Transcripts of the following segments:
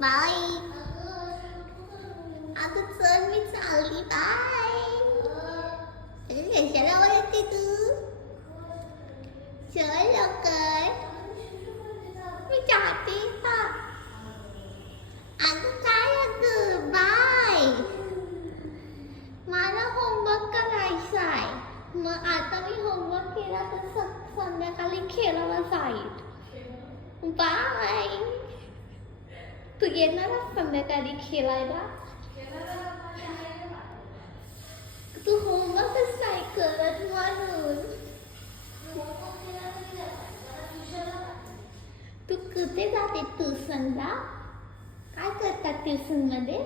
Bye. अगं चल मी चालली. बाय. कशाला ओरडते तू? चल लवकर. मी जाते का? अगं काय अगं बाय. मला होमवर्क करायचा आहे. मग आता मी होमवर्क केला तर संध्याकाळी खेळायला जाईल. बाय. तू येणार संध्याकाळी खेळायला? तू होमवर्कच नाही करत म्हणून. तू कुठे जाते ट्युशनला? काय करतात ट्युशन मध्ये?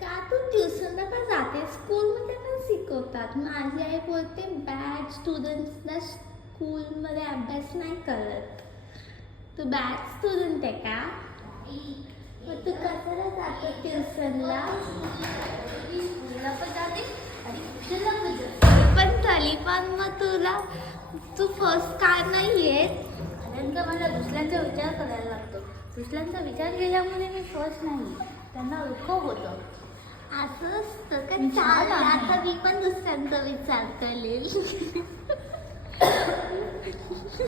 का तू ट्युशनला का जाते? स्कूलमध्ये पण शिकवतात. माझी आई बोलते बॅड स्टुडंट्सला स्कूलमध्ये अभ्यास नाही करत. तू बॅड स्टुडंट आहे का? मग तू कशाला जाते ट्युशनला? स्कूलला पण जाते आणि ट्युशनला पण जाते. पण तरी पण मग तू फर्स्ट का नाही येत? कारण मला दुसऱ्यांचा विचार करायला लागतो. दुसऱ्यांचा विचार केल्यामुळे मी फर्स्ट नाही. त्यांना दुःख होतं. असं असतं का? चालेल, आता मी पण दुसऱ्यांचा विचार करेल.